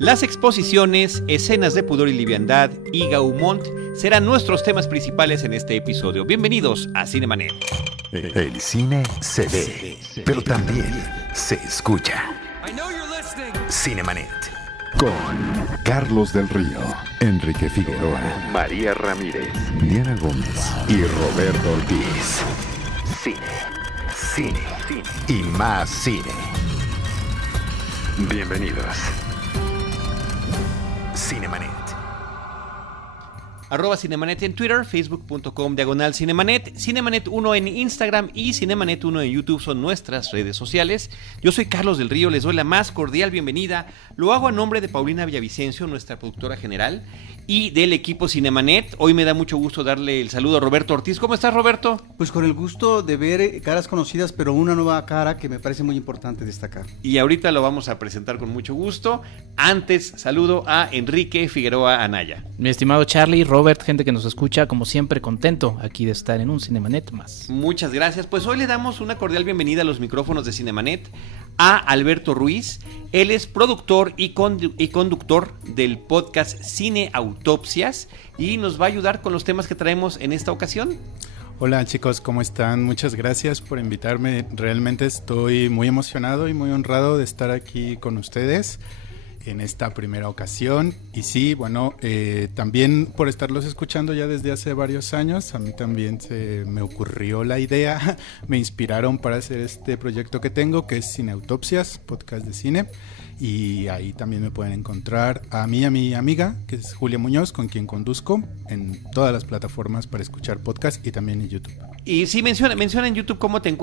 Las exposiciones, escenas de pudor y liviandad y Gaumont serán nuestros temas principales en este episodio. Bienvenidos a Cinemanet. El cine se ve, pero también se escucha. Cinemanet. Con Carlos del Río, Enrique Figueroa, María Ramírez, Diana Gómez y Roberto Ortiz. Cine y más cine. Bienvenidos. Cinemanet. @Cinemanet en Twitter, facebook.com/Cinemanet, Cinemanet1 en Instagram y Cinemanet1 en YouTube son nuestras redes sociales. Yo soy Carlos del Río, les doy la más cordial bienvenida. Lo hago a nombre de Paulina Villavicencio, nuestra productora general, y del equipo Cinemanet. Hoy me da mucho gusto darle el saludo a Roberto Ortiz. ¿Cómo estás, Roberto? Pues con el gusto de ver caras conocidas, pero una nueva cara que me parece muy importante destacar. Y ahorita lo vamos a presentar con mucho gusto. Antes, saludo a Enrique Figueroa Anaya. Mi estimado Charlie, Robert, gente que nos escucha, como siempre contento aquí de estar en un Cinemanet más. Muchas gracias. Pues hoy le damos una cordial bienvenida a los micrófonos de Cinemanet a Alberto Ruiz. Él es productor y conductor del podcast Cine Autopsias y nos va a ayudar con los temas que traemos en esta ocasión. Hola chicos, ¿cómo están? Muchas gracias por invitarme. Realmente estoy muy emocionado y muy honrado de estar aquí con ustedes en esta primera ocasión. Y sí, bueno, también por estarlos escuchando ya desde hace varios años, a mí también se me ocurrió la idea, me inspiraron para hacer este proyecto que tengo, que es Cine Autopsias, podcast de cine. Y ahí también me pueden encontrar a mí, a mi amiga, que es Julia Muñoz, con quien conduzco en todas las plataformas para escuchar podcast y también en YouTube. Y sí, menciona en YouTube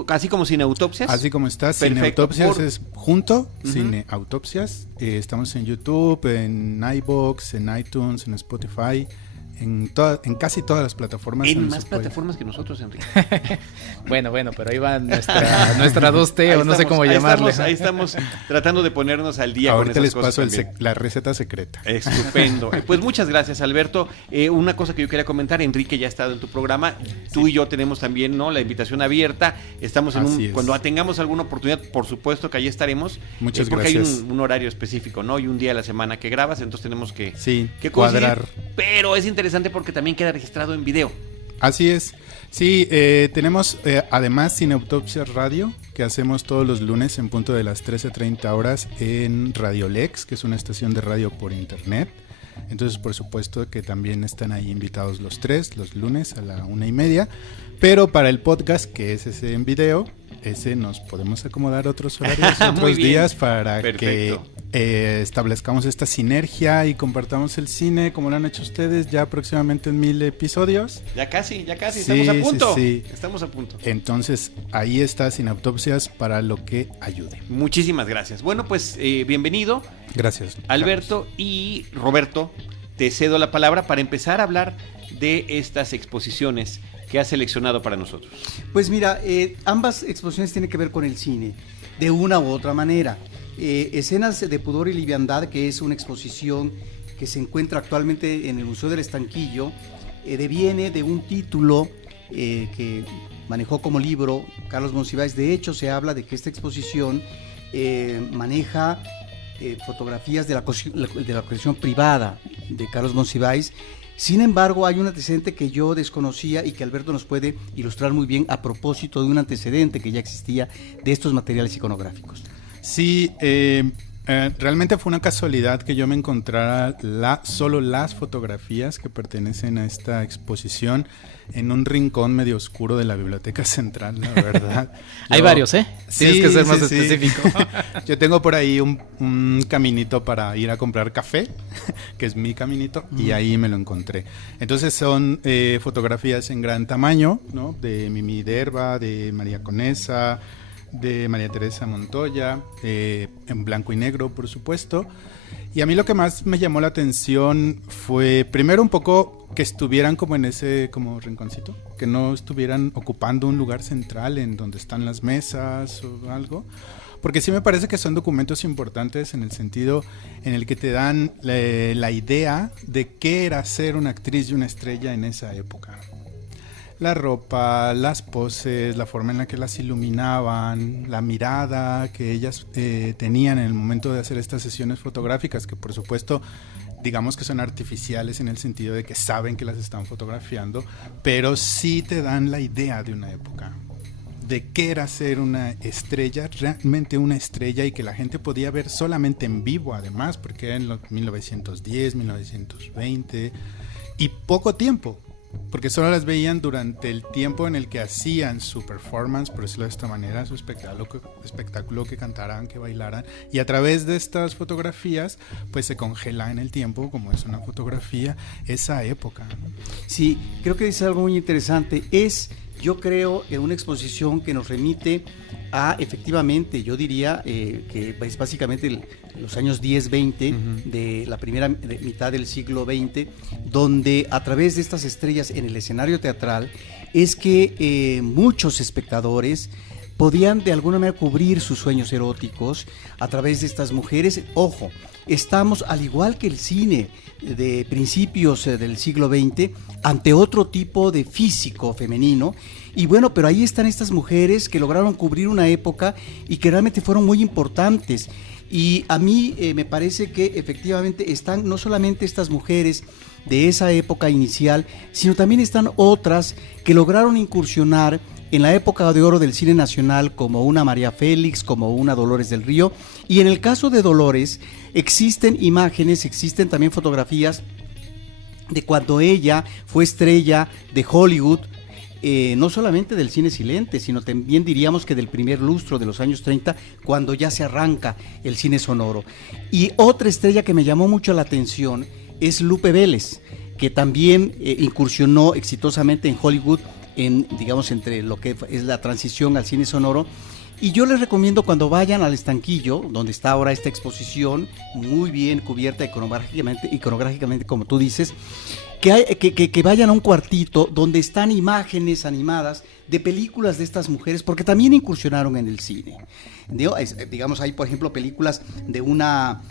así como Cine Autopsias. Así como está, Cine Autopsias es junto, Cine Autopsias. Estamos en YouTube, en iVoox, en iTunes, en Spotify, en casi todas las plataformas. En más plataformas que nosotros, Enrique. Bueno, pero ahí va nuestra 2T o no sé cómo llamarle. Ahí estamos tratando de ponernos al día. Ahorita con esas les cosas paso la receta secreta. Estupendo. Pues muchas gracias, Alberto. Una cosa que yo quería comentar, Enrique ya ha estado en tu programa. Tú y yo tenemos también, ¿no?, la invitación abierta. Estamos cuando tengamos alguna oportunidad, por supuesto que ahí estaremos. Muchas porque gracias. Hay un horario específico, ¿no? Y un día a la semana que grabas, entonces tenemos que cuadrar. Pero es interesante porque también queda registrado en video. Así es. Sí, tenemos además Cine Autopsias Radio, que hacemos todos los lunes en punto de las 13:30 horas en Radio Lex, que es una estación de radio por internet. Entonces, por supuesto que también están ahí invitados los lunes a la 1:30. Pero para el podcast, que es ese en video, ese nos podemos acomodar otros horarios, otros días para que establezcamos esta sinergia y compartamos el cine como lo han hecho ustedes ya próximamente en 1000 episodios. Ya casi, sí, estamos a punto. Sí. Estamos a punto. Entonces, ahí está Cine Autopsias para lo que ayude. Muchísimas gracias. Bueno, pues bienvenido. Gracias, Alberto. Carlos. Y Roberto, te cedo la palabra para empezar a hablar de estas exposiciones que has seleccionado para nosotros. Pues mira, ambas exposiciones tienen que ver con el cine, de una u otra manera. Escenas de pudor y liviandad, que es una exposición que se encuentra actualmente en el Museo del Estanquillo, deviene de un título que manejó como libro Carlos Monsiváis. De hecho, se habla de que esta exposición maneja fotografías de la colección privada de Carlos Monsiváis. Sin embargo, hay un antecedente que yo desconocía y que Alberto nos puede ilustrar muy bien a propósito de un antecedente que ya existía de estos materiales iconográficos. Sí, realmente fue una casualidad que yo me encontrara solo las fotografías que pertenecen a esta exposición en un rincón medio oscuro de la Biblioteca Central, la verdad. Hay varios, Tienes que ser más específico. Yo tengo por ahí un caminito para ir a comprar café, que es mi caminito, y ahí me lo encontré. Entonces son fotografías en gran tamaño, ¿no?, de Mimi Derba, de María Conesa, de María Teresa Montoya, en blanco y negro, por supuesto. Y a mí lo que más me llamó la atención fue, primero, un poco que estuvieran como en ese como rinconcito, que no estuvieran ocupando un lugar central en donde están las mesas o algo, porque sí me parece que son documentos importantes en el sentido en el que te dan la idea de qué era ser una actriz y una estrella en esa época. la ropa, las poses, la forma en la que las iluminaban, la mirada que ellas tenían en el momento de hacer estas sesiones fotográficas, que por supuesto digamos que son artificiales en el sentido de que saben que las están fotografiando, pero sí te dan la idea de una época, de qué era ser una estrella, realmente una estrella, y que la gente podía ver solamente en vivo además, porque era en los 1910, 1920 y poco tiempo, porque solo las veían durante el tiempo en el que hacían su performance, por decirlo de esta manera, su espectáculo, que cantaran, que bailaran, y a través de estas fotografías pues se congela en el tiempo, como es una fotografía, esa época. Sí, creo que dice algo muy interesante. Yo creo, una exposición que nos remite a, efectivamente, yo diría que es básicamente los años 10-20 de la primera mitad del siglo XX, donde a través de estas estrellas en el escenario teatral es que muchos espectadores podían de alguna manera cubrir sus sueños eróticos a través de estas mujeres. Ojo, estamos, al igual que el cine de principios del siglo XX, ante otro tipo de físico femenino, y bueno, pero ahí están estas mujeres que lograron cubrir una época y que realmente fueron muy importantes. Y a mí me parece que efectivamente están no solamente estas mujeres de esa época inicial, sino también están otras que lograron incursionar en la época de oro del cine nacional, como una María Félix, como una Dolores del Río. Y en el caso de Dolores existen imágenes, existen también fotografías de cuando ella fue estrella de Hollywood, no solamente del cine silente, sino también diríamos que del primer lustro de los años 30, cuando ya se arranca el cine sonoro. Y otra estrella que me llamó mucho la atención es Lupe Vélez, que también incursionó exitosamente en Hollywood, digamos, entre lo que es la transición al cine sonoro. Y yo les recomiendo, cuando vayan al Estanquillo, donde está ahora esta exposición, muy bien cubierta iconográficamente, como tú dices, que vayan a un cuartito donde están imágenes animadas de películas de estas mujeres, porque también incursionaron en el cine. Digamos, hay por ejemplo películas de una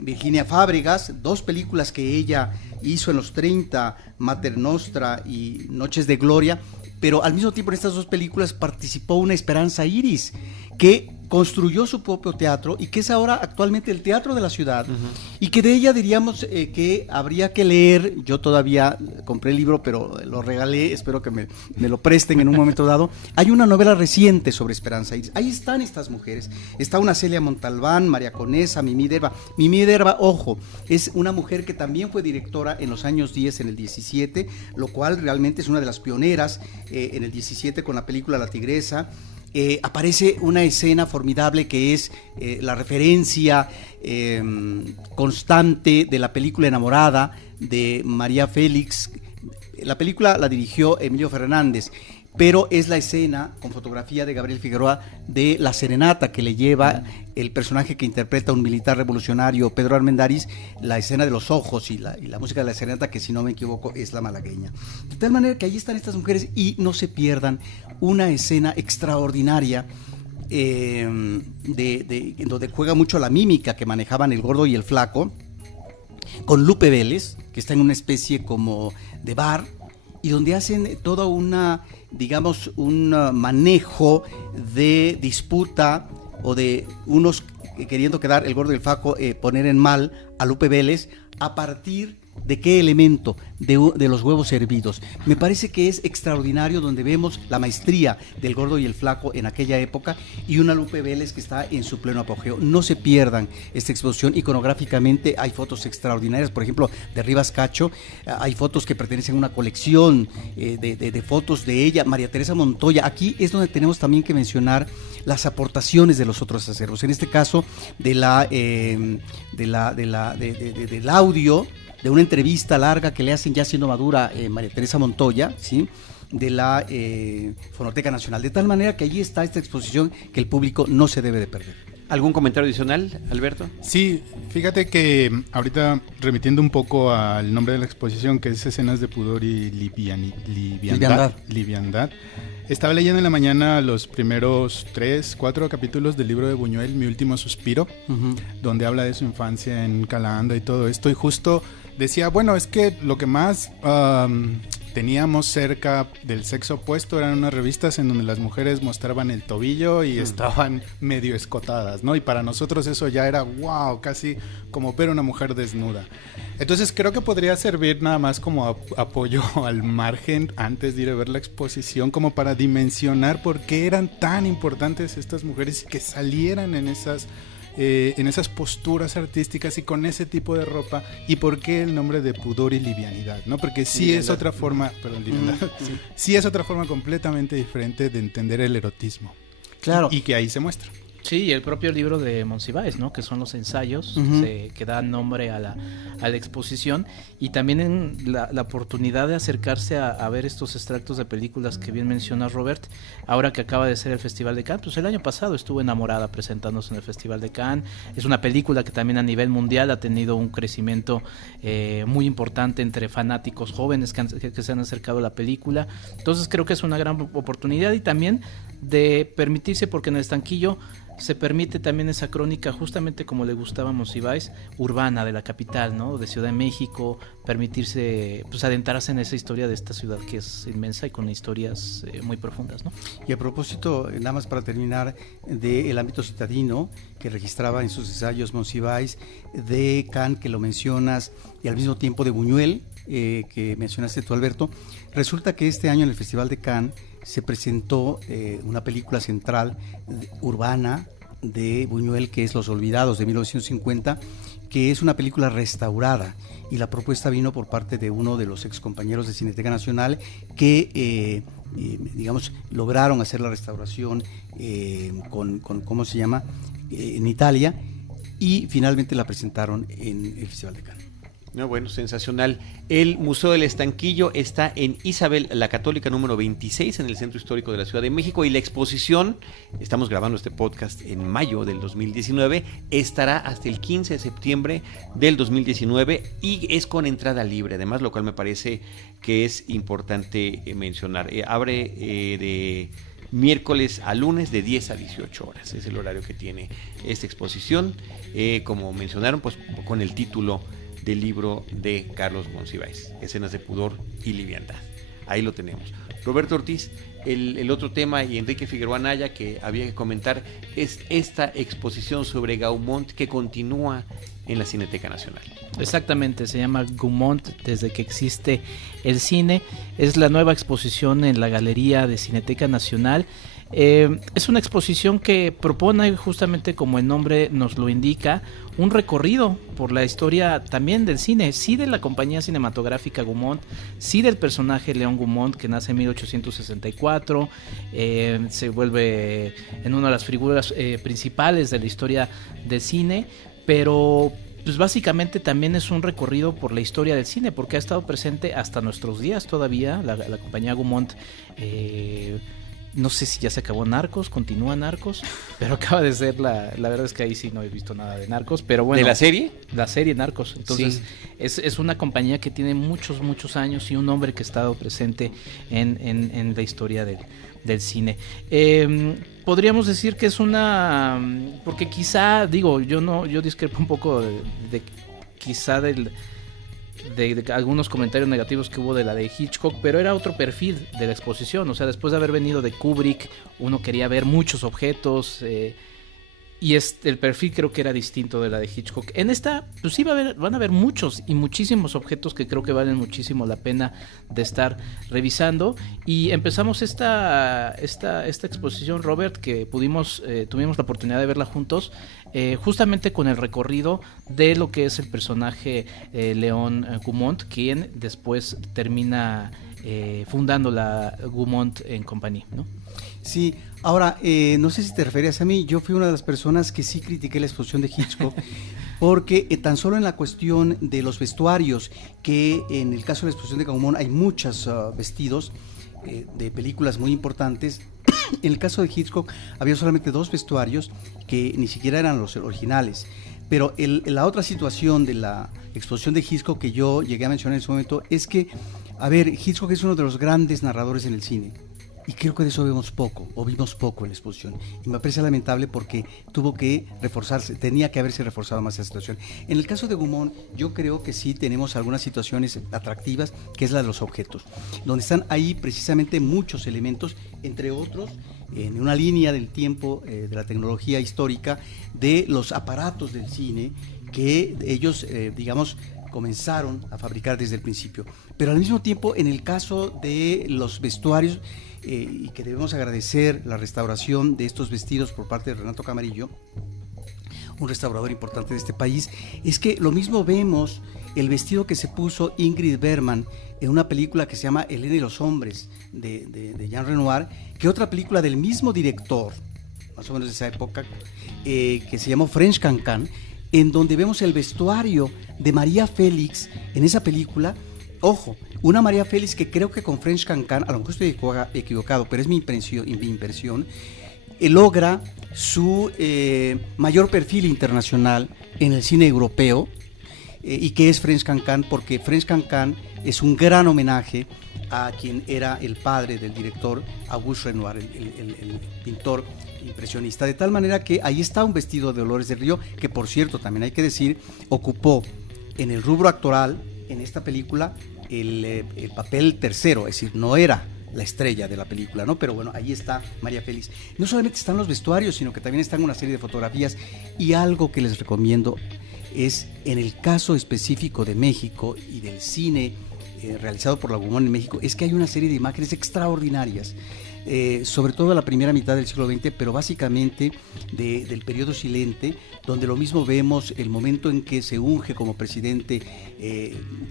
Virginia Fábregas, 2 películas que ella hizo en los 30, Mater Nostra y Noches de Gloria, pero al mismo tiempo en estas 2 películas participó una Esperanza Iris, que construyó su propio teatro y que es ahora actualmente el Teatro de la Ciudad, y que de ella diríamos que habría que leer. Yo todavía compré el libro, pero lo regalé, espero que me lo presten en un momento dado. Hay una novela reciente sobre Esperanza Iris. Ahí están estas mujeres. Está una Celia Montalbán, María Conesa, Mimí Derba. Mimí Derba, ojo, es una mujer que también fue directora en los años 10, en el 17, lo cual realmente es una de las pioneras en el 17 con la película La Tigresa. Aparece una escena formidable que es la referencia constante de la película Enamorada de María Félix. La película la dirigió Emilio Fernández, pero es la escena con fotografía de Gabriel Figueroa de la serenata que le lleva el personaje que interpreta un militar revolucionario, Pedro Armendáriz, la escena de los ojos y la música de la serenata, que si no me equivoco es la malagueña. De tal manera que ahí están estas mujeres, y no se pierdan una escena extraordinaria donde juega mucho la mímica que manejaban el gordo y el flaco, con Lupe Vélez, que está en una especie como de bar, y donde hacen toda una, digamos, un manejo de disputa, o de unos queriendo quedar, el gordo y el flaco, poner en mal a Lupe Vélez a partir de qué elemento, de los huevos hervidos. Me parece que es extraordinario, donde vemos la maestría del gordo y el flaco en aquella época, y una Lupe Vélez que está en su pleno apogeo. No se pierdan esta exposición. Iconográficamente hay fotos extraordinarias, por ejemplo, de Rivas Cacho. Hay fotos que pertenecen a una colección de fotos de ella. María Teresa Montoya. Aquí es donde tenemos también que mencionar las aportaciones de los otros acervos, en este caso del audio de una entrevista larga que le hacen, ya siendo madura, María Teresa Montoya, ¿sí?, de la Fonoteca Nacional, de tal manera que allí está esta exposición que el público no se debe de perder. ¿Algún comentario adicional, Alberto? Sí, fíjate que ahorita, remitiendo un poco al nombre de la exposición, que es Escenas de Pudor y Liviandad, estaba leyendo en la mañana los primeros 3-4 capítulos del libro de Buñuel, Mi Último Suspiro, donde habla de su infancia en Calanda y todo esto, y justo decía, bueno, es que lo que más teníamos cerca del sexo opuesto, eran unas revistas en donde las mujeres mostraban el tobillo y estaban medio escotadas, ¿no? Y para nosotros eso ya era wow, casi como ver una mujer desnuda. Entonces creo que podría servir nada más como apoyo al margen antes de ir a ver la exposición, como para dimensionar por qué eran tan importantes estas mujeres y que salieran en esas posturas artísticas y con ese tipo de ropa, y por qué el nombre de pudor y livianidad, ¿no? Porque sí es otra forma, sí es otra forma completamente diferente de entender el erotismo. Claro. Y que ahí se muestra. Sí, y el propio libro de Monsiváis, ¿no? Que son los ensayos que dan nombre a la exposición, y también la oportunidad de acercarse a ver estos extractos de películas que bien menciona Robert, ahora que acaba de ser el Festival de Cannes. Pues el año pasado estuvo Enamorada presentándose en el Festival de Cannes. Es una película que también a nivel mundial ha tenido un crecimiento muy importante entre fanáticos jóvenes que se han acercado a la película. Entonces creo que es una gran oportunidad, y también de permitirse, porque en el estanquillo se permite también esa crónica, justamente como le gustaba a Monsiváis, urbana de la capital, ¿no? De Ciudad de México, permitirse, pues, adentrarse en esa historia de esta ciudad que es inmensa y con historias muy profundas, ¿no? Y a propósito, nada más para terminar, del ámbito citadino que registraba en sus ensayos Monsiváis, de Cannes, que lo mencionas, y al mismo tiempo de Buñuel, que mencionaste tú, Alberto, resulta que este año en el Festival de Cannes se presentó una película central urbana de Buñuel, que es Los Olvidados, de 1950, que es una película restaurada, y la propuesta vino por parte de uno de los ex compañeros de Cineteca Nacional que digamos, lograron hacer la restauración con ¿cómo se llama?, en Italia, y finalmente la presentaron en el Festival de Cannes. No, bueno, sensacional. El Museo del Estanquillo está en Isabel la Católica número 26, en el Centro Histórico de la Ciudad de México, y la exposición, estamos grabando este podcast en mayo del 2019, estará hasta el 15 de septiembre del 2019 y es con entrada libre, además, lo cual me parece que es importante mencionar. Abre de miércoles a lunes de 10 a 18 horas, es el horario que tiene esta exposición, como mencionaron, pues con el título del libro de Carlos Monsiváis, Escenas de pudor y liviandad. Ahí lo tenemos. Roberto Ortiz, el otro tema, y Enrique Figueroa Anaya, que había que comentar, es esta exposición sobre Gaumont que continúa en la Cineteca Nacional. Exactamente, se llama Gaumont desde que existe el cine. Es la nueva exposición en la Galería de Cineteca Nacional. Es una exposición que propone, justamente como el nombre nos lo indica, un recorrido por la historia también del cine, sí de la compañía cinematográfica Gaumont, sí del personaje León Gaumont, que nace en 1864, se vuelve en una de las figuras principales de la historia del cine, pero pues básicamente también es un recorrido por la historia del cine, porque ha estado presente hasta nuestros días todavía la compañía Gaumont. No sé si ya se acabó Narcos, continúa Narcos, pero acaba de ser la verdad es que ahí sí no he visto nada de Narcos, pero bueno. ¿De la serie? La serie Narcos. Entonces, sí. Es una compañía que tiene muchos años y un hombre que ha estado presente en la historia del cine. Podríamos decir que es una, porque quizá, digo, yo discrepo un poco de quizá de algunos comentarios negativos que hubo de la de Hitchcock, pero era otro perfil de la exposición. O sea, después de haber venido de Kubrick, uno quería ver muchos objetos, y el perfil creo que era distinto de la de Hitchcock. En esta, pues sí van a haber muchos y muchísimos objetos que creo que valen muchísimo la pena de estar revisando. Y empezamos esta exposición, Robert, que tuvimos la oportunidad de verla juntos, justamente con el recorrido de lo que es el personaje León Gaumont, quien después termina fundando la Gaumont en Compagnie, ¿no? Sí, ahora, no sé si te referías a mí, yo fui una de las personas que sí critiqué la exposición de Hitchcock, porque tan solo en la cuestión de los vestuarios, que en el caso de la exposición de Gaumont hay muchos vestidos de películas muy importantes. En el caso de Hitchcock había solamente 2 vestuarios que ni siquiera eran los originales. Pero la otra situación de la exposición de Hitchcock que yo llegué a mencionar en ese momento es que, a ver, Hitchcock es uno de los grandes narradores en el cine. y creo que de eso vimos poco en la exposición, y me parece lamentable porque tuvo que reforzarse, tenía que haberse reforzado más esa situación. En el caso de Gaumont, yo creo que sí tenemos algunas situaciones atractivas, que es la de los objetos, donde están ahí precisamente muchos elementos, entre otros, en una línea del tiempo de la tecnología histórica, de los aparatos del cine que ellos, digamos, comenzaron a fabricar desde el principio. Pero al mismo tiempo, en el caso de los vestuarios, y que debemos agradecer la restauración de estos vestidos por parte de Renato Camarillo, un restaurador importante de este país, es que lo mismo vemos el vestido que se puso Ingrid Bergman en una película que se llama Elena y los hombres, de Jean Renoir, que otra película del mismo director, más o menos de esa época, que se llamó French Cancan, en donde vemos el vestuario de María Félix en esa película. Ojo, una María Félix que creo que con French Cancan, a lo mejor estoy equivocado, pero es mi impresión, logra su mayor perfil internacional en el cine europeo, y que es French Cancan, porque French Cancan es un gran homenaje a quien era el padre del director Auguste Renoir, el pintor impresionista, de tal manera que ahí está un vestido de Dolores del Río, que por cierto, también hay que decir, ocupó en el rubro actoral, en esta película, el papel tercero, es decir, no era la estrella de la película, ¿no? Pero bueno, ahí está María Félix. No solamente están los vestuarios, sino que también están una serie de fotografías, y algo que les recomiendo es, en el caso específico de México y del cine realizado por la Gaumont en México, es que hay una serie de imágenes extraordinarias, sobre todo la primera mitad del siglo XX, pero básicamente del periodo silente, donde lo mismo vemos el momento en que se unge como presidente,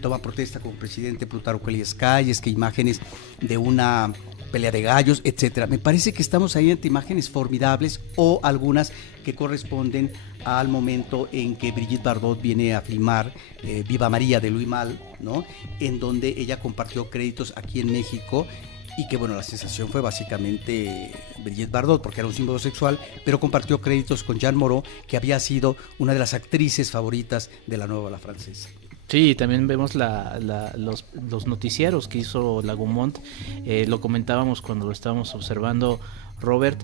toma protesta como presidente Plutarco Elías Calles, que imágenes de una pelea de gallos, etcétera. Me parece que estamos ahí ante imágenes formidables, o algunas que corresponden al momento en que Brigitte Bardot viene a filmar Viva María de Louis Malle, ¿no? En donde ella compartió créditos aquí en México, y que bueno, la sensación fue básicamente Brigitte Bardot, porque era un símbolo sexual, pero compartió créditos con Jeanne Moreau, que había sido una de las actrices favoritas de la nueva ola francesa. Sí, también vemos los noticieros que hizo la Gaumont. Lo comentábamos cuando lo estábamos observando, Robert.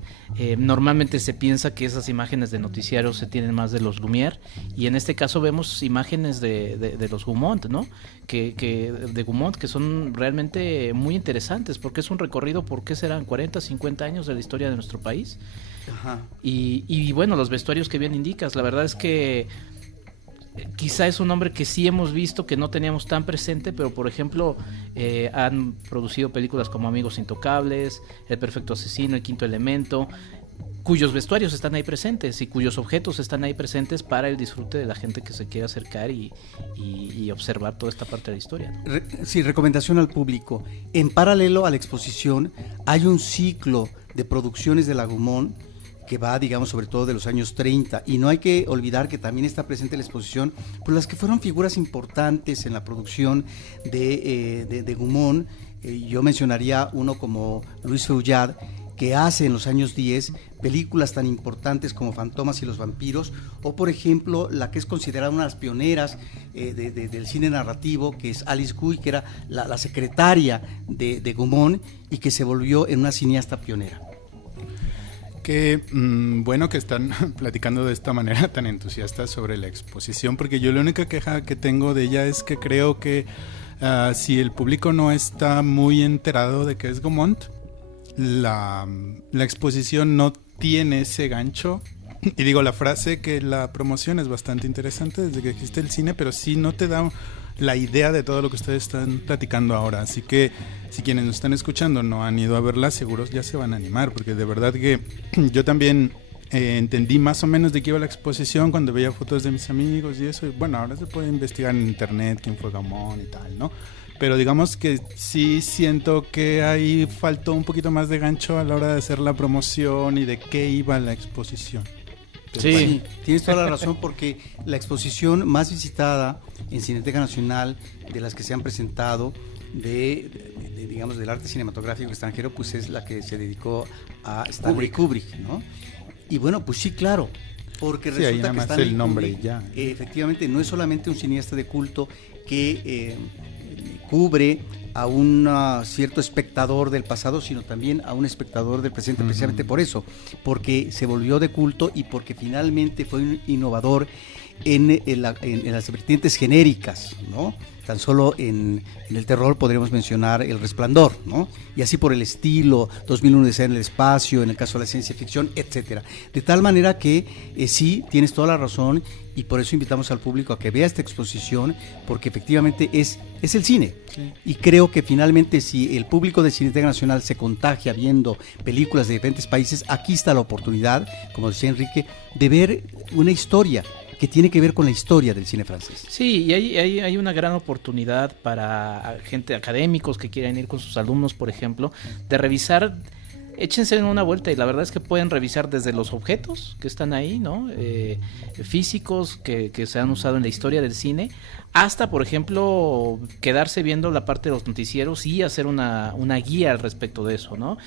Normalmente se piensa que esas imágenes de noticiarios se tienen más de los Lumière, y en este caso vemos imágenes de los Gaumont, ¿no? De Gaumont, que son realmente muy interesantes, porque es un recorrido por, ¿qué serán? 40, 50 años de la historia de nuestro país. Ajá. Y bueno, los vestuarios que bien indicas, la verdad es que quizá es un nombre que sí hemos visto, que no teníamos tan presente, pero por ejemplo han producido películas como Amigos Intocables, El Perfecto Asesino, El Quinto Elemento, cuyos vestuarios están ahí presentes y cuyos objetos están ahí presentes para el disfrute de la gente que se quiera acercar y observar toda esta parte de la historia, ¿no? Sí, recomendación al público. En paralelo a la exposición hay un ciclo de producciones de la Gaumont que va, digamos, sobre todo de los años 30, y no hay que olvidar que también está presente en la exposición por las que fueron figuras importantes en la producción de Gaumont. Yo mencionaría uno como Luis Feuillade, que hace en los años 10 películas tan importantes como Fantomas y los vampiros, o por ejemplo la que es considerada una de las pioneras del cine narrativo, que es Alice Guy, que era la secretaria de Gaumont, y que se volvió en una cineasta pionera. Qué bueno que están platicando de esta manera tan entusiasta sobre la exposición, porque yo la única queja que tengo de ella es que creo que si el público no está muy enterado de qué es Gaumont, la exposición no tiene ese gancho. Y digo, la frase que la promoción es bastante interesante desde que existe el cine, pero sí no te da la idea de todo lo que ustedes están platicando ahora. Así que si quienes nos están escuchando no han ido a verla, seguros ya se van a animar, porque de verdad que yo también entendí más o menos de qué iba la exposición cuando veía fotos de mis amigos y eso. Y bueno, ahora se puede investigar en internet quién fue Gaumont y tal, ¿no? Pero digamos que sí siento que ahí faltó un poquito más de gancho a la hora de hacer la promoción y de qué iba la exposición. Sí, tienes toda la razón, porque la exposición más visitada en Cineteca Nacional, de las que se han presentado digamos, del arte cinematográfico extranjero, pues es la que se dedicó a Stanley Kubrick, ¿no? Y bueno, pues sí, claro, porque sí, resulta que Stanley el nombre Kubrick, ya. Efectivamente, no es solamente un cineasta de culto que cubre a un cierto espectador del pasado, sino también a un espectador del presente, precisamente por eso, porque se volvió de culto y porque finalmente fue un innovador en las vertientes genéricas, ¿no? Tan solo en el terror podríamos mencionar El Resplandor, ¿no? Y así por el estilo, 2001 Odisea en el espacio, en el caso de la ciencia ficción, etcétera. De tal manera que sí, tienes toda la razón, y por eso invitamos al público a que vea esta exposición, porque efectivamente es el cine. Sí. Y creo que finalmente si el público de Cineteca Nacional se contagia viendo películas de diferentes países, aquí está la oportunidad, como decía Enrique, de ver una historia que tiene que ver con la historia del cine francés. Sí, y hay una gran oportunidad para gente, académicos que quieran ir con sus alumnos, por ejemplo, de revisar. Échense en una vuelta y la verdad es que pueden revisar desde los objetos que están ahí, ¿no? Físicos que se han usado en la historia del cine, hasta, por ejemplo, quedarse viendo la parte de los noticieros y hacer una guía al respecto de eso, ¿no?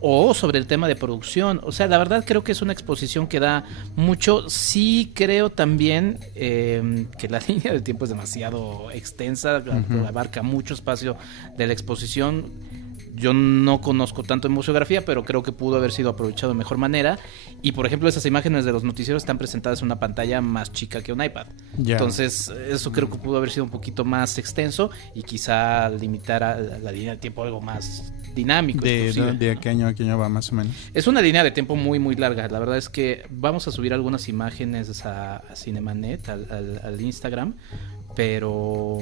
O sobre el tema de producción. O sea, la verdad creo que es una exposición que da mucho. Sí creo también que la línea de tiempo es demasiado extensa, abarca mucho espacio de la exposición. Yo no conozco tanto en museografía, pero creo que pudo haber sido aprovechado de mejor manera. Y, por ejemplo, esas imágenes de los noticieros están presentadas en una pantalla más chica que un iPad. Yeah. Entonces, eso creo que pudo haber sido un poquito más extenso y quizá limitar a la línea de tiempo algo más dinámico. ¿De qué año a qué año va más o menos? Es una línea de tiempo muy, muy larga. La verdad es que vamos a subir algunas imágenes a Cinemanet, al Instagram, pero...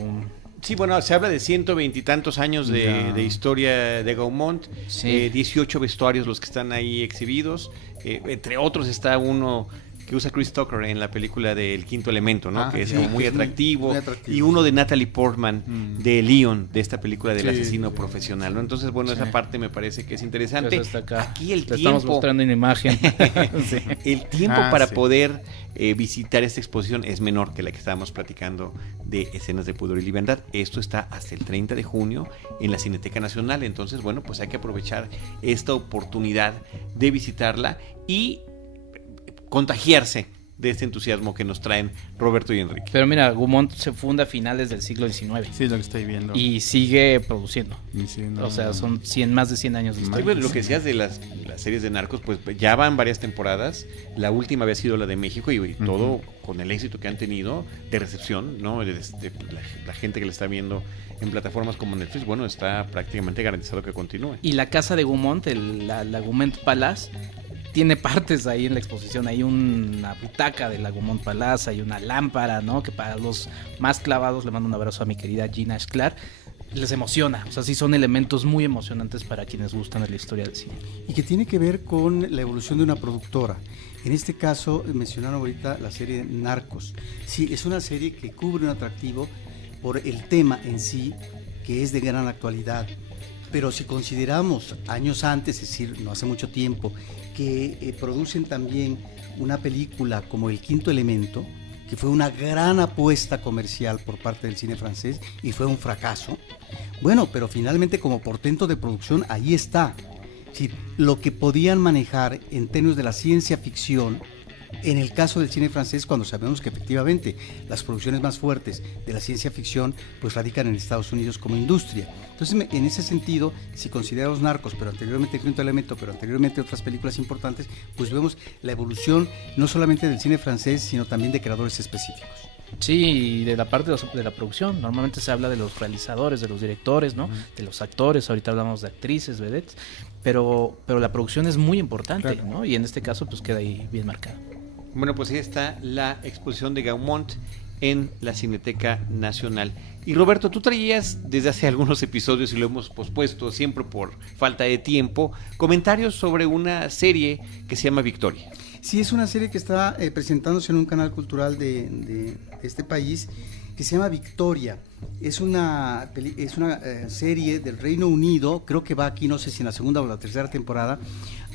Sí, bueno, se habla de 120 y tantos años de historia de Gaumont, sí. 18 vestuarios los que están ahí exhibidos, entre otros está uno que usa Chris Tucker en la película de El Quinto Elemento, ¿no? Que es muy atractivo, y uno de Natalie Portman de Leon, de esta película del asesino profesional, ¿no? Entonces, bueno, esa parte me parece que es interesante. Está acá. Aquí el tiempo... estamos mostrando en imagen. El tiempo para poder visitar esta exposición es menor que la que estábamos platicando de Escenas de Pudor y Liviandad. Esto está hasta el 30 de junio en la Cineteca Nacional, entonces, bueno, pues hay que aprovechar esta oportunidad de visitarla y contagiarse de este entusiasmo que nos traen Roberto y Enrique. Pero mira, Gaumont se funda a finales del siglo XIX. Sí, es lo que estoy viendo. Y sigue produciendo. O sea, son más de 100 años de historia. Bueno, lo que decías de las series de narcos, pues ya van varias temporadas. La última había sido la de México y todo con el éxito que han tenido de recepción, ¿no? De la gente que le está viendo en plataformas como Netflix, bueno, está prácticamente garantizado que continúe. Y la casa de Gaumont, la Gaumont Palace, tiene partes ahí en la exposición. Hay una butaca de la Gaumont Palace, hay una lámpara, ¿no? Que para los más clavados, le mando un abrazo a mi querida Gina Schlar, les emociona. O sea, sí son elementos muy emocionantes para quienes gustan de la historia del cine. Y que tiene que ver con la evolución de una productora. En este caso, mencionaron ahorita la serie Narcos. Sí, es una serie que cubre un atractivo por el tema en sí, que es de gran actualidad. Pero si consideramos años antes, es decir, no hace mucho tiempo, que producen también una película como El Quinto Elemento, que fue una gran apuesta comercial por parte del cine francés y fue un fracaso. Bueno, pero finalmente como portento de producción ahí está. Sí, lo que podían manejar en términos de la ciencia ficción, en el caso del cine francés, cuando sabemos que efectivamente las producciones más fuertes de la ciencia ficción pues radican en Estados Unidos como industria. Entonces, en ese sentido, si consideramos Narcos, pero anteriormente El Quinto Elemento, pero anteriormente otras películas importantes, pues vemos la evolución no solamente del cine francés, sino también de creadores específicos. Sí, y de la parte de la producción, normalmente se habla de los realizadores, de los directores, ¿no? De los actores, ahorita hablamos de actrices, vedettes, pero la producción es muy importante, claro, ¿no? Y en este caso pues queda ahí bien marcado. Bueno, pues ahí está la exposición de Gaumont en la Cineteca Nacional. Y Roberto, tú traías desde hace algunos episodios, y lo hemos pospuesto siempre por falta de tiempo, comentarios sobre una serie que se llama Victoria. Sí, es una serie que está presentándose en un canal cultural de este país que se llama Victoria. Es una serie del Reino Unido, creo que va aquí, no sé si en la segunda o la tercera temporada.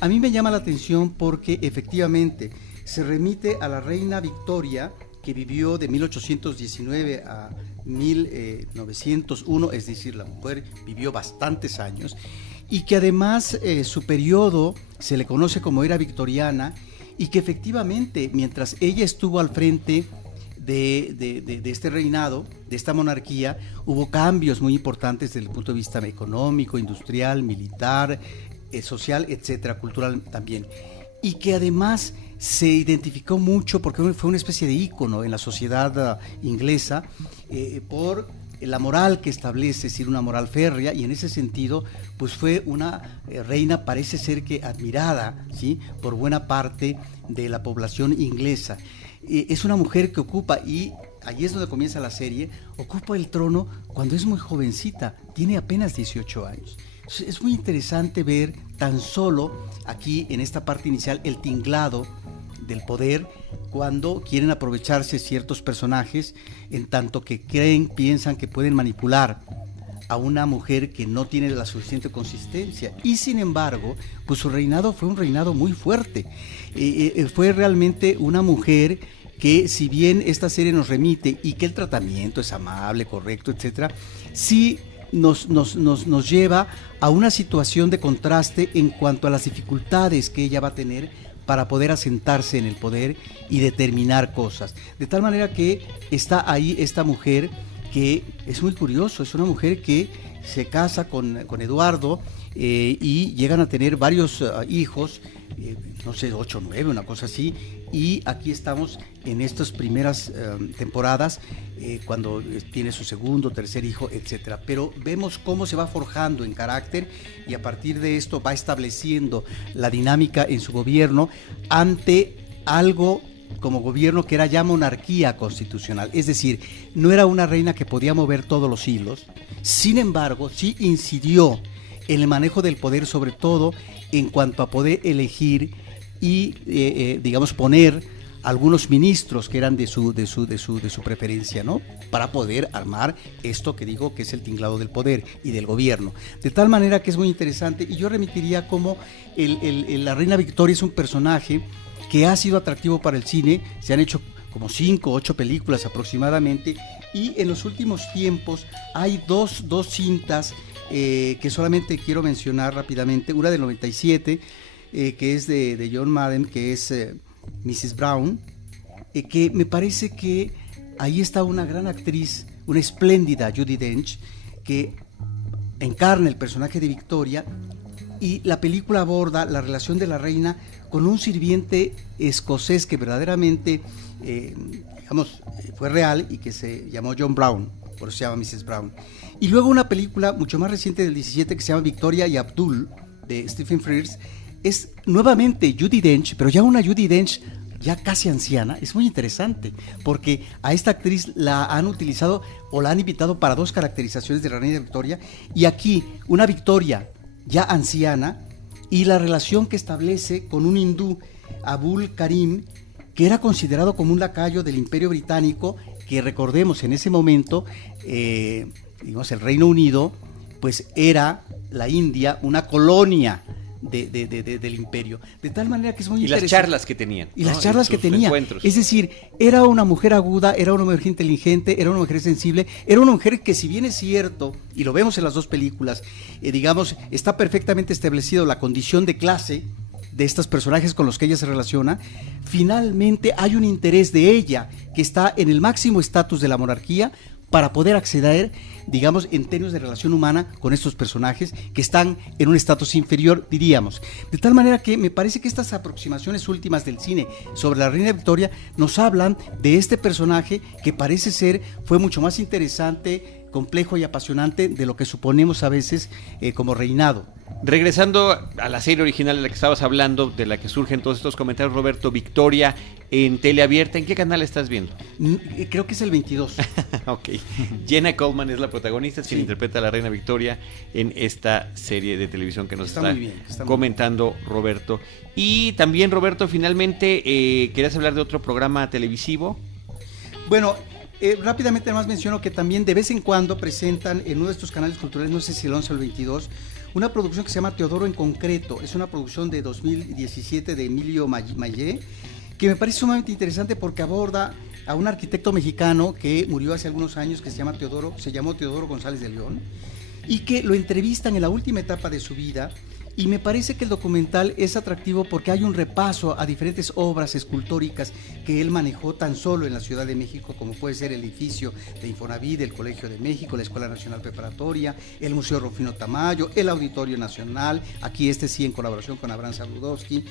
A mí me llama la atención porque efectivamente se remite a la reina Victoria, que vivió de 1819 a 1901, es decir, la mujer vivió bastantes años, y que además su periodo se le conoce como era victoriana, y que efectivamente mientras ella estuvo al frente de este reinado, de esta monarquía, hubo cambios muy importantes desde el punto de vista económico, industrial, militar, social, etcétera, cultural también. Y que además se identificó mucho porque fue una especie de ícono en la sociedad inglesa por la moral que establece, es decir, una moral férrea, y en ese sentido pues fue una reina, parece ser que admirada, ¿sí?, por buena parte de la población inglesa. Es una mujer que ocupa, y allí es donde comienza la serie, ocupa el trono cuando es muy jovencita, tiene apenas 18 años. Es muy interesante ver tan solo aquí en esta parte inicial el tinglado del poder cuando quieren aprovecharse ciertos personajes, en tanto que piensan que pueden manipular a una mujer que no tiene la suficiente consistencia, y sin embargo pues su reinado fue un reinado muy fuerte. Fue realmente una mujer que, si bien esta serie nos remite y que el tratamiento es amable, correcto, etcétera, sí nos lleva a una situación de contraste en cuanto a las dificultades que ella va a tener para poder asentarse en el poder y determinar cosas. De tal manera que está ahí esta mujer que es muy curioso, es una mujer que se casa con Eduardo y llegan a tener varios hijos, no sé, 8 o 9, una cosa así, y aquí estamos en estas primeras temporadas, cuando tiene su segundo, tercer hijo, etcétera. Pero vemos cómo se va forjando en carácter, y a partir de esto va estableciendo la dinámica en su gobierno ante algo como gobierno que era ya monarquía constitucional, es decir, no era una reina que podía mover todos los hilos. Sin embargo, sí incidió en el manejo del poder, sobre todo en cuanto a poder elegir y digamos poner algunos ministros que eran de su preferencia, ¿no?, para poder armar esto que digo que es el tinglado del poder y del gobierno. De tal manera que es muy interesante, y yo remitiría como la reina Victoria es un personaje que ha sido atractivo para el cine. Se han hecho como 5 o 8 películas aproximadamente, y en los últimos tiempos hay dos cintas que solamente quiero mencionar rápidamente. Una del 97, que es de John Madden, que es Mrs. Brown, que me parece que ahí está una gran actriz, una espléndida Judi Dench, que encarna el personaje de Victoria, y la película aborda la relación de la reina con un sirviente escocés que verdaderamente fue real y que se llamó John Brown, por eso se llama Mrs. Brown. Y luego una película mucho más reciente del 17 que se llama Victoria y Abdul, de Stephen Frears. Es nuevamente Judi Dench, pero ya una Judi Dench ya casi anciana. Es muy interesante porque a esta actriz la han utilizado o la han invitado para 2 caracterizaciones de la reina Victoria, y aquí una Victoria ya anciana, y la relación que establece con un hindú, Abul Karim, que era considerado como un lacayo del Imperio Británico, que recordemos en ese momento, digamos, el Reino Unido, pues era la India una colonia del imperio, de tal manera que es muy interesante. Y las charlas que tenían. Y las charlas que tenía. Es decir, era una mujer aguda, era una mujer inteligente, era una mujer sensible, era una mujer que, si bien es cierto, y lo vemos en las 2 películas, digamos, está perfectamente establecido la condición de clase de estos personajes con los que ella se relaciona, finalmente hay un interés de ella que está en el máximo estatus de la monarquía para poder acceder, digamos, en términos de relación humana con estos personajes que están en un estatus inferior, diríamos. De tal manera que me parece que estas aproximaciones últimas del cine sobre la reina Victoria nos hablan de este personaje que parece ser, fue mucho más interesante, complejo y apasionante de lo que suponemos a veces como reinado. Regresando a la serie original de la que estabas hablando, de la que surgen todos estos comentarios, Roberto, Victoria en teleabierta, ¿en qué canal estás viendo? Creo que es el 22. Ok. Jenna Coleman es la protagonista, es quien interpreta a la reina Victoria en esta serie de televisión que nos está comentando Roberto. Y también, Roberto, finalmente, ¿querías hablar de otro programa televisivo? Bueno, rápidamente además menciono que también de vez en cuando presentan en uno de estos canales culturales, no sé si el 11 o el 22, una producción que se llama Teodoro en Concreto. Es una producción de 2017 de Emilio Mayé, que me parece sumamente interesante porque aborda a un arquitecto mexicano que murió hace algunos años, que se llamó Teodoro González de León, y que lo entrevistan en la última etapa de su vida Y me parece que el documental es atractivo porque hay un repaso a diferentes obras escultóricas que él manejó tan solo en la Ciudad de México, como puede ser el edificio de Infonavit, el Colegio de México, la Escuela Nacional Preparatoria, el Museo Rufino Tamayo, el Auditorio Nacional, aquí sí en colaboración con Abraham Sabludowski,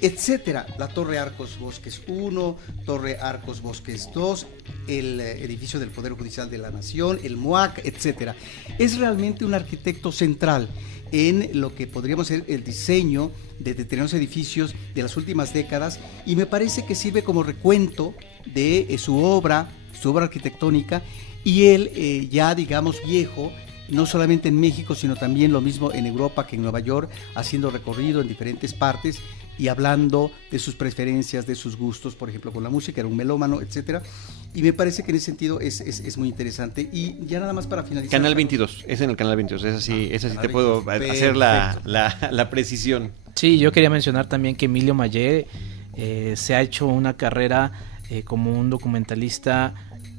etcétera. La Torre Arcos Bosques 1, Torre Arcos Bosques 2, el edificio del Poder Judicial de la Nación, el MUAC, etcétera. Es realmente un arquitecto central en lo que podríamos ser el diseño de determinados edificios de las últimas décadas, y me parece que sirve como recuento de su obra arquitectónica, y él ya digamos viejo, no solamente en México, sino también lo mismo en Europa que en Nueva York, haciendo recorrido en diferentes partes y hablando de sus preferencias, de sus gustos, por ejemplo, con la música, era un melómano, etcétera. Y me parece que en ese sentido es muy interesante. Y ya nada más para finalizar. Canal 22, es en el Canal 22, esa sí te puedo hacer la precisión. Sí, yo quería mencionar también que Emilio Mayé se ha hecho una carrera como un documentalista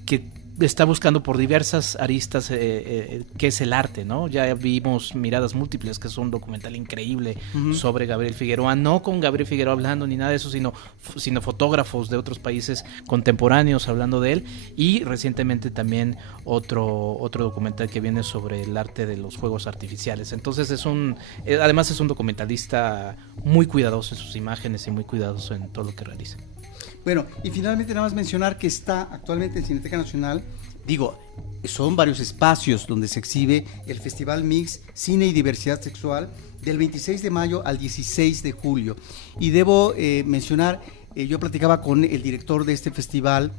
que está buscando por diversas aristas qué es el arte, ¿no? Ya vimos Miradas Múltiples, que es un documental increíble sobre Gabriel Figueroa, no con Gabriel Figueroa hablando ni nada de eso, sino fotógrafos de otros países contemporáneos hablando de él, y recientemente también otro documental que viene sobre el arte de los fuegos artificiales. Entonces además es un documentalista muy cuidadoso en sus imágenes y muy cuidadoso en todo lo que realiza. Bueno, y finalmente nada más mencionar que está actualmente en Cineteca Nacional, son varios espacios donde se exhibe el Festival Mix Cine y Diversidad Sexual del 26 de mayo al 16 de julio. Y debo mencionar, yo platicaba con el director de este festival,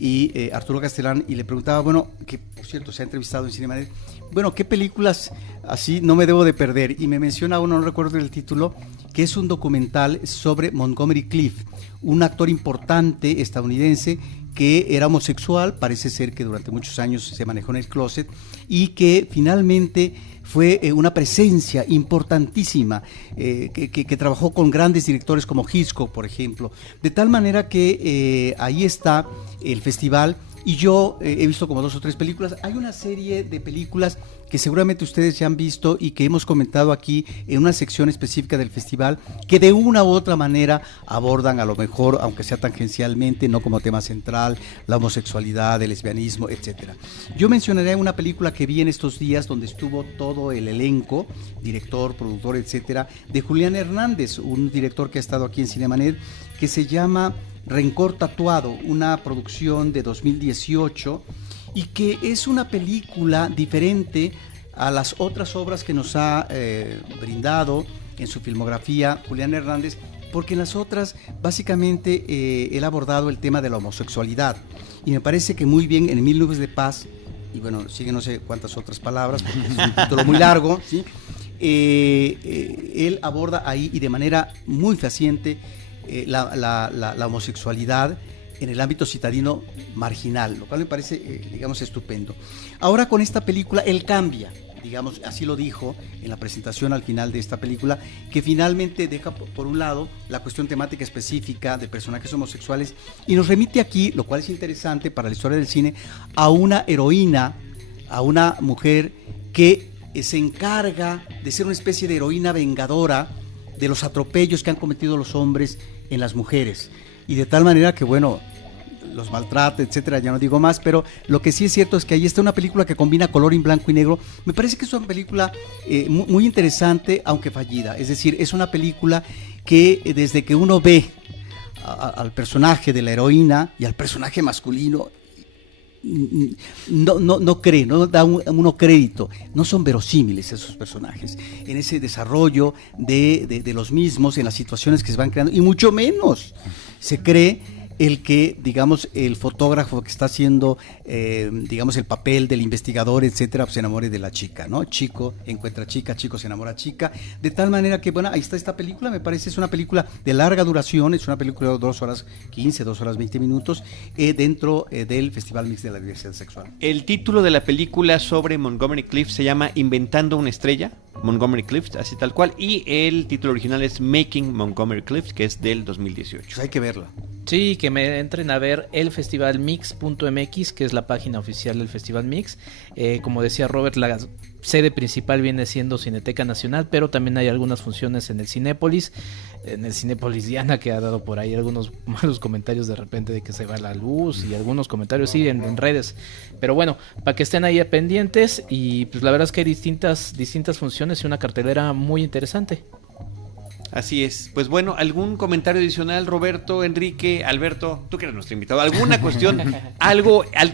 y Arturo Castelán, y le preguntaba, bueno, que por cierto se ha entrevistado en Cinemanet, bueno, ¿qué películas así no me debo de perder? Y me menciona uno, no recuerdo el título, que es un documental sobre Montgomery Clift, un actor importante estadounidense que era homosexual, parece ser que durante muchos años se manejó en el closet, y que finalmente fue una presencia importantísima, que trabajó con grandes directores como Hitchcock, por ejemplo, de tal manera que ahí está el festival. Y yo he visto como 2 o 3 películas. Hay una serie de películas que seguramente ustedes ya han visto y que hemos comentado aquí en una sección específica del festival, que de una u otra manera abordan, a lo mejor, aunque sea tangencialmente, no como tema central, la homosexualidad, el lesbianismo, etcétera. Yo mencionaré una película que vi en estos días, donde estuvo todo el elenco, director, productor, etcétera, de Julián Hernández, un director que ha estado aquí en Cinemanet, que se llama Rencor Tatuado, una producción de 2018, y que es una película diferente a las otras obras que nos ha brindado en su filmografía Julián Hernández, porque en las otras básicamente él ha abordado el tema de la homosexualidad, y me parece que muy bien en 1000 nubes de paz, y bueno, sigue no sé cuántas otras palabras, porque es un título muy largo, ¿sí? Él aborda ahí, y de manera muy fehaciente, la homosexualidad en el ámbito citadino marginal, lo cual me parece, digamos, estupendo. Ahora con esta película él cambia, digamos, así lo dijo en la presentación al final de esta película, que finalmente deja por un lado la cuestión temática específica de personajes homosexuales y nos remite aquí, lo cual es interesante para la historia del cine, a una heroína, a una mujer que se encarga de ser una especie de heroína vengadora de los atropellos que han cometido los hombres en las mujeres, y de tal manera que, bueno, los maltrata, etcétera, ya no digo más, pero lo que sí es cierto es que ahí está una película que combina color en blanco y negro. Me parece que es una película muy interesante, aunque fallida, es decir, es una película que desde que uno ve al personaje de la heroína y al personaje masculino, no cree, no da uno crédito, no son verosímiles esos personajes en ese desarrollo de los mismos, en las situaciones que se van creando, y mucho menos se cree el que, digamos, el fotógrafo que está haciendo, digamos, el papel del investigador, etcétera, pues se enamore de la chica, ¿no? Chico encuentra chica, chico se enamora chica, de tal manera que, bueno, ahí está esta película, me parece, es una película de larga duración, es una película de 2 horas 15, 2 horas 20 minutos, dentro del Festival Mix de la Diversidad Sexual. El título de la película sobre Montgomery Clift se llama Inventando una estrella. Montgomery Clift, así tal cual, y el título original es Making Montgomery Clift, que es del 2018. Pues hay que verla. Sí, que me entren a ver el Festival Mix.mx, que es la página oficial del Festival Mix. Como decía Robert, la sede principal viene siendo Cineteca Nacional, pero también hay algunas funciones en el Cinépolis Diana, que ha dado por ahí algunos malos comentarios de repente de que se va la luz y algunos comentarios sí en redes. Pero bueno, para que estén ahí pendientes, y pues la verdad es que hay distintas funciones y una cartelera muy interesante. Así es. Pues bueno, ¿algún comentario adicional, Roberto, Enrique, Alberto? Tú que eres nuestro invitado. ¿Alguna cuestión?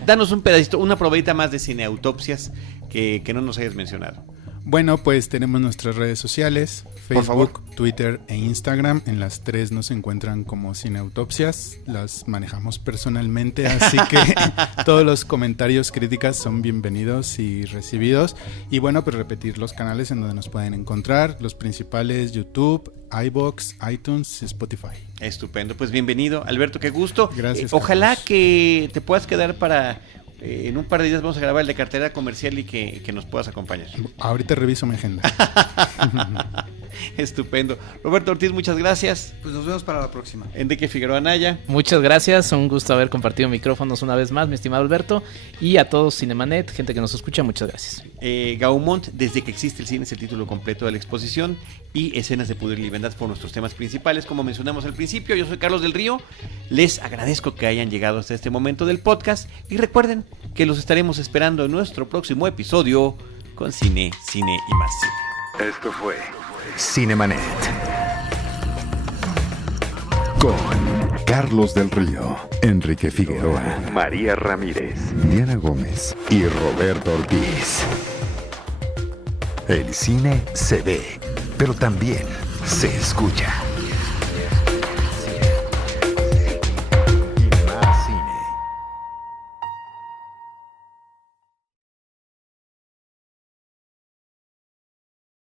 Danos un pedacito, una probadita más de Cineautopsias que no nos hayas mencionado. Bueno, pues tenemos nuestras redes sociales, Por favor. Facebook, Twitter e Instagram. En las 3 nos encuentran como Cineautopsias. Las manejamos personalmente, así que todos los comentarios, críticas son bienvenidos y recibidos. Y bueno, pues repetir los canales en donde nos pueden encontrar. Los principales: YouTube, iVoox, iTunes y Spotify. Estupendo. Pues bienvenido, Alberto, qué gusto. Gracias, Ojalá Carlos. que te puedas quedar para... en un par de días vamos a grabar el de cartera comercial y que nos puedas acompañar. Ahorita reviso mi agenda. Estupendo. Roberto Ortiz, muchas gracias. Pues nos vemos para la próxima. Enrique Figueroa Anaya. Muchas gracias, un gusto haber compartido micrófonos una vez más, mi estimado Alberto, y a todos Cinemanet, gente que nos escucha, muchas gracias. Gaumont, desde que existe el cine, es el título completo de la exposición, y Escenas de Pudor y Liviandad fueron nuestros temas principales, como mencionamos al principio. Yo soy Carlos del Río, les agradezco que hayan llegado hasta este momento del podcast, y recuerden que los estaremos esperando en nuestro próximo episodio con Cine y más Cine. Esto fue Cinemanet con Carlos del Río, Enrique Figueroa, María Ramírez, Diana Gómez y Roberto Ortiz. El cine se ve, pero también se escucha.